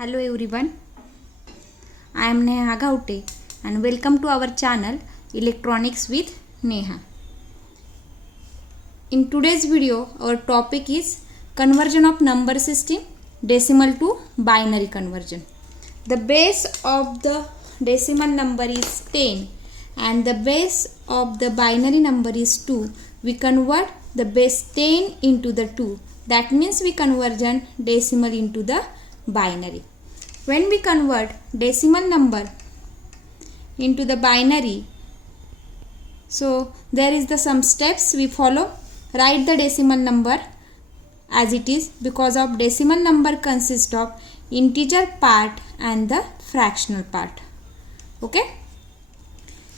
Hello everyone, I am Neha Gaute and welcome to our channel Electronics with Neha. In today's video, our topic is conversion of number system, decimal to binary conversion. The base of the decimal number is 10 and the base of the binary number is 2. We convert the base 10 into the 2. That means we conversion decimal into the binary. When we convert decimal number into the binary, so there is some steps we follow. Write the decimal number as it is, because of decimal number consists of integer part and the fractional part. Okay.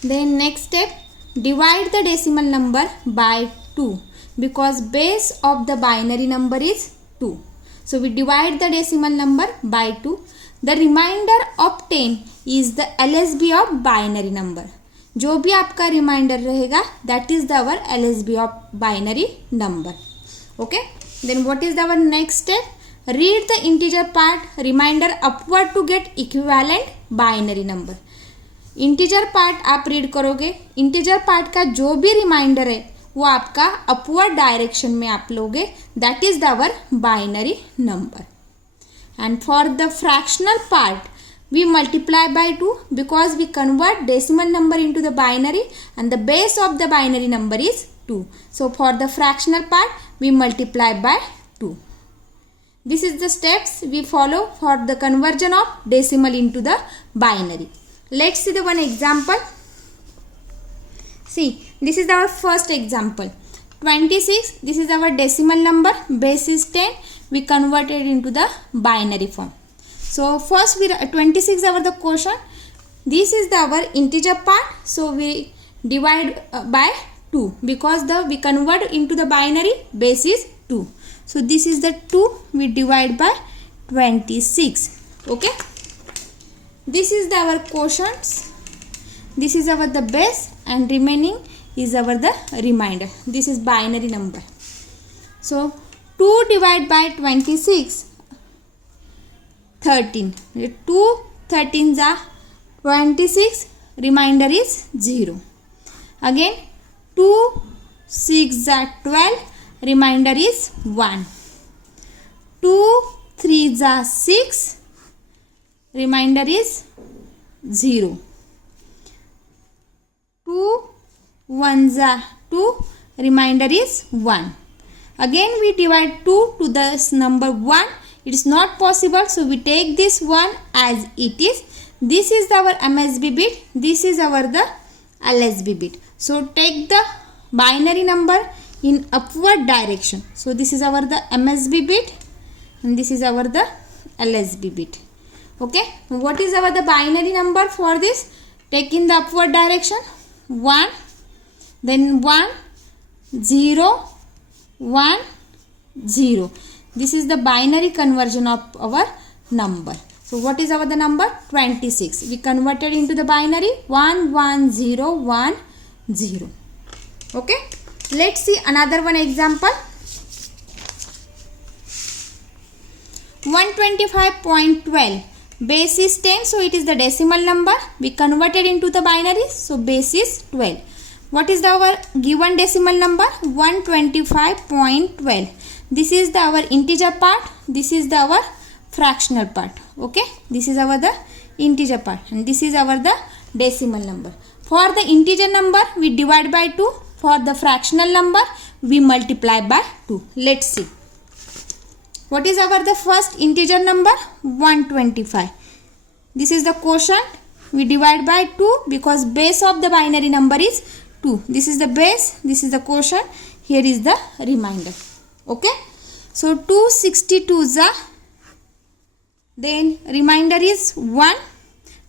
Then next step, divide the decimal number by 2, because base of the binary number is 2. So we divide the decimal number by 2. The remainder of 10 is the LSB of binary number. जो भी आपका reminder रहेगा, that is our LSB of binary number. Okay. Then what is our next step? Read the integer part remainder upward to get equivalent binary number. Integer part आप read करोगे, integer part का जो भी reminder है वो आपका upward direction में आप लोगे, that is our binary number. And for the fractional part we multiply by 2, because we convert decimal number into the binary and the base of the binary number is 2. So for the fractional part we multiply by 2. This is the steps we follow for the conversion of decimal into the binary. Let's see the one example. See, this is our first example. 26, this is our decimal number, base is 10, we converted into the binary form. So first we 26 our the quotient. This is our integer part, so we divide by 2, because we convert into the binary, base is 2. So this is the 2, we divide by 26. Okay. This is our quotients. This is our the base and remaining is our the remainder. This is binary number. So 2 divided by 26, 13. 2 13s are 26, remainder is 0. Again 2 6 are 12, remainder is 1. 2 3s are 6, remainder is 0. 2 1s are 2, remainder is 1. Again we divide 2 to this number 1. It is not possible, so we take this 1 as it is. This is our MSB bit, this is our the LSB bit. So take the binary number in upward direction. So this is our the MSB bit and this is our the LSB bit. Okay. What is our the binary number for this? Take in the upward direction 1, then 1 0 1 0. This is the binary conversion of our number. So what is our the number? 26. We converted into the binary 1 1 0 1 0. Okay. Let's see another one example. 125.12. Base is 10, so it is the decimal number. We converted into the binary, so base is 12. What is our given decimal number? 125.12. This is our integer part, this is our fractional part. Okay, this is our the integer part and this is our the decimal number. For the integer number we divide by 2, for the fractional number we multiply by 2. Let's see. What is our the first integer number? 125. This is the quotient, we divide by 2, because base of the binary number is 2. This is the base, this is the quotient, here is the remainder. Okay. So 262s are, then remainder is 1.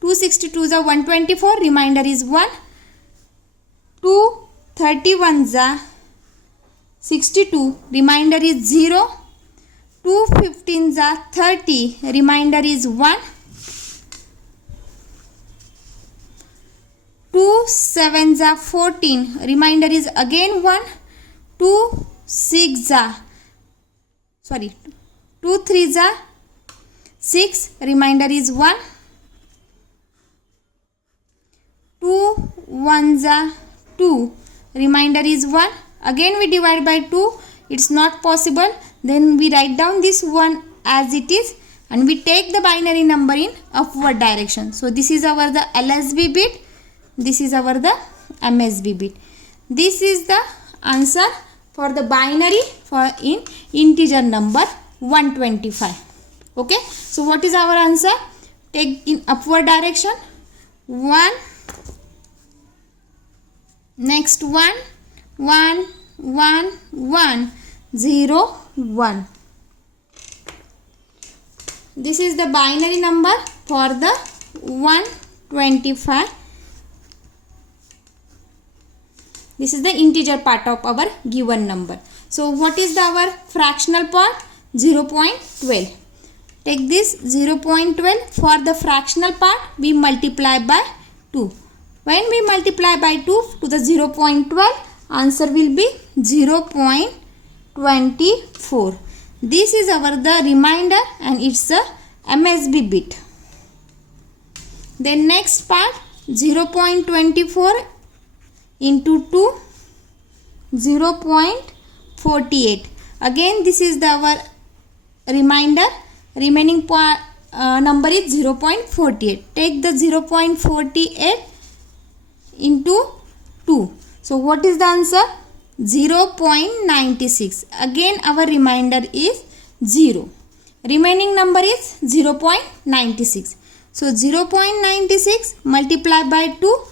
262s are 124, remainder is 1. 231s are 62, remainder is 0. 215s are 30, remainder is 1. 2 7s are 14, remainder is again 1. 2 6 are 2 3s are 6, remainder is 1. 2 1s are 2, remainder is 1. Again we divide by 2, it's not possible. Then we write down this 1 as it is and we take the binary number in upward direction. So this is our the LSB bit, this is our the MSB bit. This is the answer for the binary for in integer number 125. Okay, so what is our answer? Take in upward direction 1, next 1 1 1 1 0 1. This is the binary number for the 125. This is the integer part of our given number. So what is our fractional part? 0.12. Take this 0.12. For the fractional part we multiply by 2. When we multiply by 2 to the 0.12, answer will be 0.24. This is our the remainder and it's a MSB bit. Then next part 0.24 into 2, 0.48. Again this is our remainder. Remaining part number is 0.48. Take the 0.48 into 2. So what is the answer? 0.96. Again our remainder is 0. Remaining number is 0.96. So 0.96 multiplied by 2.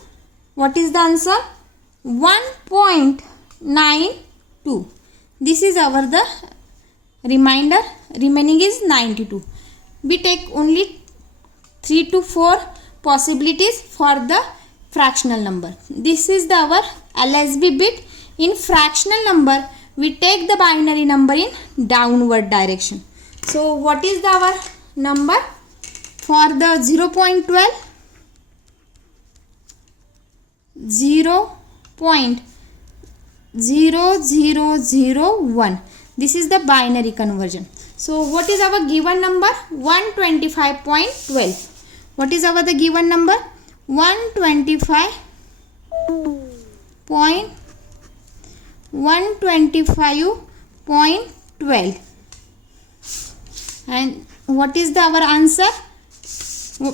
What is the answer? 1.92. This is our the remainder. Remaining is 92. We take only 3 to 4 possibilities for the fractional number. This is our LSB bit. In fractional number we take the binary number in downward direction. So what is our number for the 0.12? 0.0001. This is the binary conversion. So what is our given number? 125.12. What is our the given number? 125.12. And what is the our answer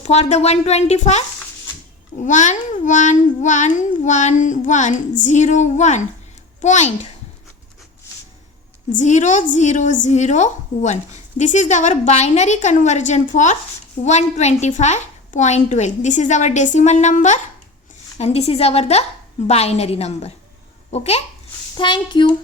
for the 125? 1111101.0001. This is our binary conversion for 125.12. This is our decimal number and this is our the binary number. Okay, thank you.